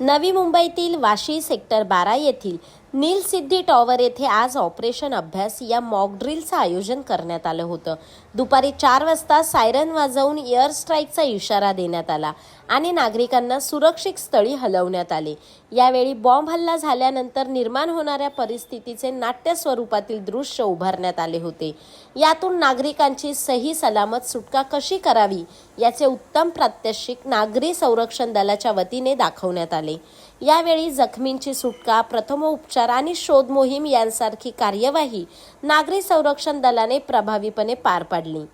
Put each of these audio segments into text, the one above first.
नवी मुंबईतील वाशी सेक्टर बारा येथील नील सिद्धी टॉवर येथे आज ऑपरेशन अभ्यास या मॉक ड्रिलचं आयोजन करण्यात आलं होतं. दुपारी चार वाजता सायरन वाजवून एअर स्ट्राईकचा इशारा देण्यात आला आणि नागरिकांना सुरक्षित स्थळी हलवण्यात आले. यावेळी बॉम्ब हल्ला झाल्यानंतर निर्माण होणाऱ्या परिस्थितीचे नाट्य स्वरूपातील दृश्य उभारण्यात आले होते. यातून नागरिकांची सही सलामत सुटका कशी करावी याचे उत्तम प्रात्यक्षिक नागरी संरक्षण दलाच्या वतीने दाखवण्यात आले. यावेळी जखमींची सुटका प्रथमोपचार आणि शोध मोहीम यांसारखी कार्यवाही नागरी संरक्षण दलाने प्रभावीपणे पार पाडली.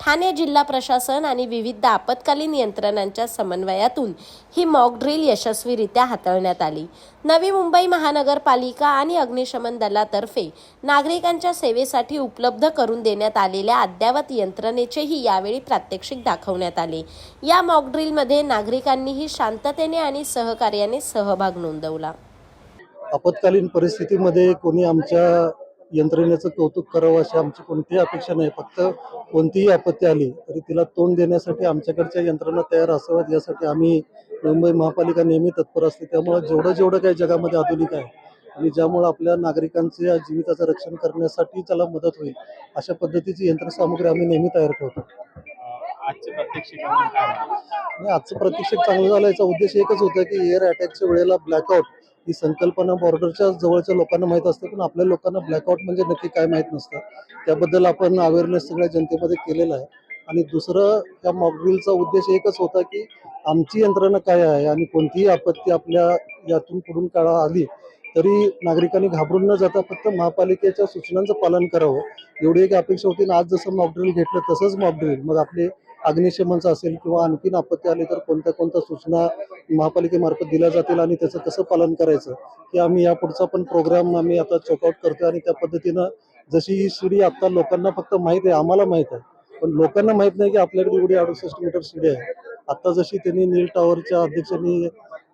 ठाणे जिल्हा प्रशासन आणि विविध आपत्कालीन यंत्रणांच्या समन्वयातून ही मॉक ड्रिल यशस्वीरित्या हाताळण्यात आली. नवी मुंबई महानगरपालिका आणि अग्निशमन दलातर्फे नागरिकांच्या सेवेसाठी उपलब्ध करून देण्यात आलेल्या अद्ययावत यंत्रणेचेही यावेळी प्रात्यक्षिक दाखवण्यात आले. या मॉक ड्रिलमध्ये नागरिकांनीही शांततेने आणि सहकार्याने सहभाग नोंदवला. आपत्कालीन परिस्थितीमध्ये कोणी आमच्या यंत्रणेचं कौतुक करावं अशी आमची कोणतीही अपेक्षा नाही. फक्त कोणतीही आपत्ती आली तरी तिला तोंड देण्यासाठी आमच्याकडच्या यंत्रणा तयार असाव्यात यासाठी आम्ही मुंबई महापालिका नेहमी तत्पर असते. त्यामुळे जेवढं जेवढं काही जगामध्ये आधुनिक आहे आणि ज्यामुळे आपल्या नागरिकांच्या जीविताचं रक्षण करण्यासाठी त्याला मदत होईल अशा पद्धतीची यंत्रसामुग्री आम्ही नेहमी तयार ठेवतो. आजचे प्रात्यक्षिक प्रत्यक्षिक चांगलं झालं याचा उद्देश एकच होता की एअर अटॅकच्या वेळेला ब्लॅकआउट ही संकल्पना बॉर्डरच्या जवळच्या लोकांना माहीत असते पण आपल्या लोकांना ब्लॅकआउट म्हणजे नक्की काय माहीत नसतं. त्याबद्दल आपण अवेअरनेस सगळ्या जनतेमध्ये केलेला आहे. आणि दुसरं या मॉकड्रिलचा उद्देश एकच होता की आमची यंत्रणा काय आहे आणि कोणतीही आपत्ती आपल्या यातून पुढून काळा आली तरी नागरिकांनी घाबरून न जाता फक्त महापालिकेच्या सूचनांचं पालन करावं. एवढी एक अपेक्षा होती आणि आज जसं मॉकड्रिल घेतलं तसंच मॉकड्रिल मग आपले अग्निशमनचं असेल किंवा आणखीन आपत्ती आली तर कोणत्या कोणत्या सूचना महापालिकेमार्फत दिल्या जातील आणि त्याचं कसं पालन करायचं हे आम्ही यापुढचा पण प्रोग्राम आम्ही आता चेकआउट करतो आणि त्या पद्धतीनं जशी ही शिडी आता लोकांना फक्त माहीत आहे आम्हाला माहीत आहे पण लोकांना माहीत नाही की आपल्याकडे एवढी अडुसष्ट मीटर शिडी आहे. आता जशी त्यांनी नील टॉवरच्या अध्यक्षांनी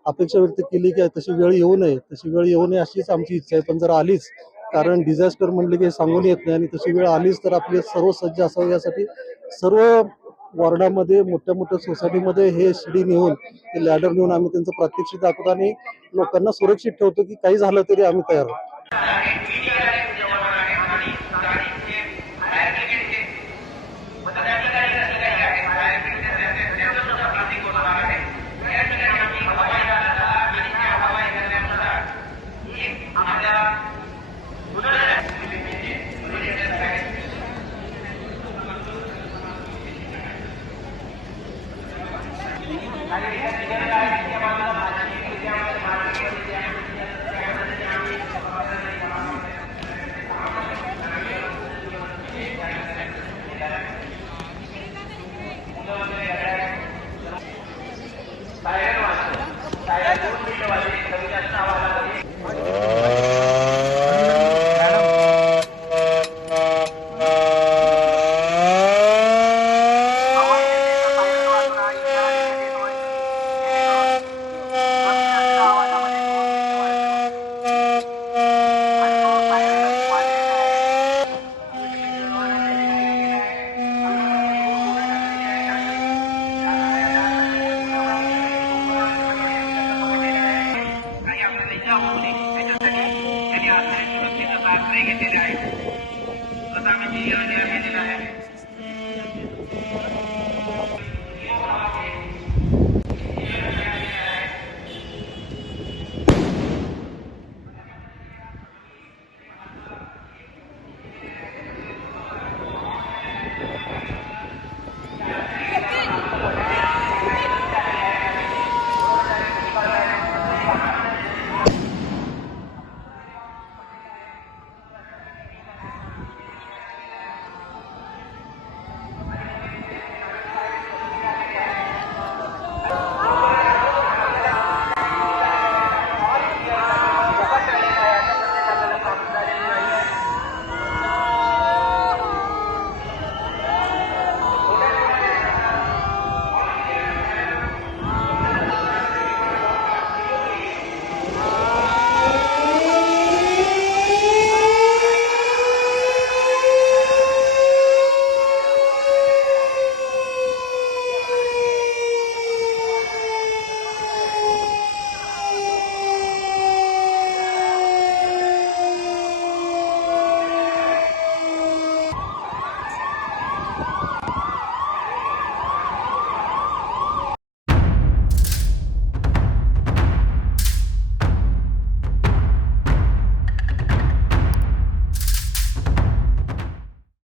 अपेक्षा व्यक्त केली की तशी वेळ येऊ नये तशी वेळ येऊ नये अशीच आमची इच्छा आहे पण जर आलीच कारण डिझास्टर म्हणले की सांगून येत नाही आणि तशी वेळ आलीच तर आपले सर्व सज्ज असावं यासाठी सर्व वॉर्डामध्ये मोठ्या मोठ्या सोसायटीमध्ये हे शिडी नेऊन लॅडर नेऊन आम्ही त्यांचं प्रात्यक्षिक दाखवतो आणि लोकांना सुरक्षित ठेवतो की काही झालं तरी आम्ही तयार आहोत. Amen.